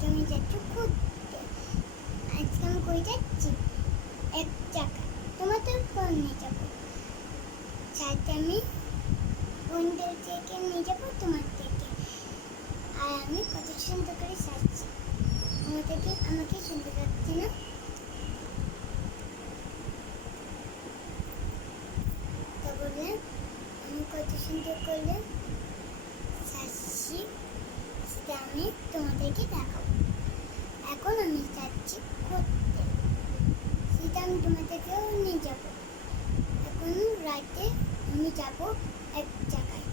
আজকে আমি যাচ্ছি ঘুরতে। আজকে আমি কই যাচ্ছি? এক জায়গা তোমাদের ফোন নিয়ে যাবো, সাথে আমি বন্ধুদের থেকে নিয়ে যাবো তোমার থেকে। আর আমি কত সুন্দর করে সাজছি, আমাকে সুন্দর লাগছে না? তো বললেন আমি কত সুন্দর করে সাজছি, সেটা আমি তোমাদেরকে দেখাবো। এখন আমি যাচ্ছি ঘুরতে, সেটা আমি তোমাদেরকেও নিয়ে যাবো। এখন রাতে আমি যাবো এক জায়গায়,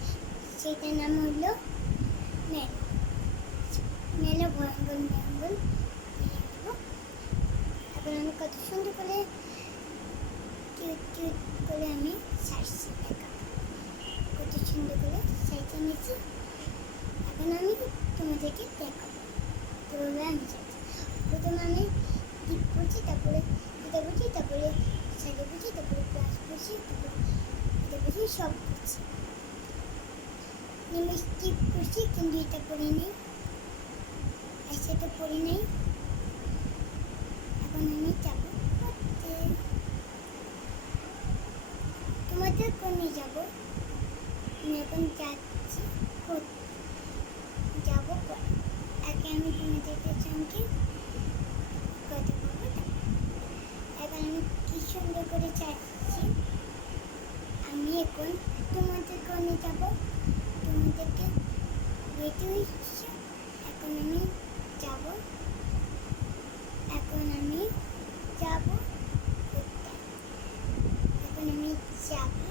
সেটার নাম হলো মেলা। মেলা ভয়ঙ্কর ভয়ঙ্কর নিয়ে যাবো। এখন আমি কত সুন্দর করে কিউট কিউট করে আমি সাজছি, দেখাবো কত সুন্দর করে সাজিয়ে নিয়েছি। এখন আমি তোমাদেরকে দেখাবো কিভাবে আমি সাজছি। প্রথমে আমি টিপ করছি, তারপরে এটা বুঝি, তারপরে সাজে বুঝি, তারপরে প্লাস বুঝি, তারপরে এটা বুঝি, সব বুঝছি। আমি টিপ করছি কিন্তু এটা পড়ি নেই, আর সেটা পড়ি নেই। এখন আমি যাবো ঘুরতে, তোমাদের কোনে যাবো। আমি এখন যাচ্ছি ঘুরতে, যাবো পরে। আগে আমি তোমাদেরকে সঙ্গে কথা বলবো। এখন আমি কি সুন্দর করে যাচ্ছি, আমি এখন তোমাদের কোনে যাবো, তোমাদেরকে রেডি হয়েছি। এখন আমি যাবো, এখন আমি যাবো ঘুরতে, এখন আমি যাবো।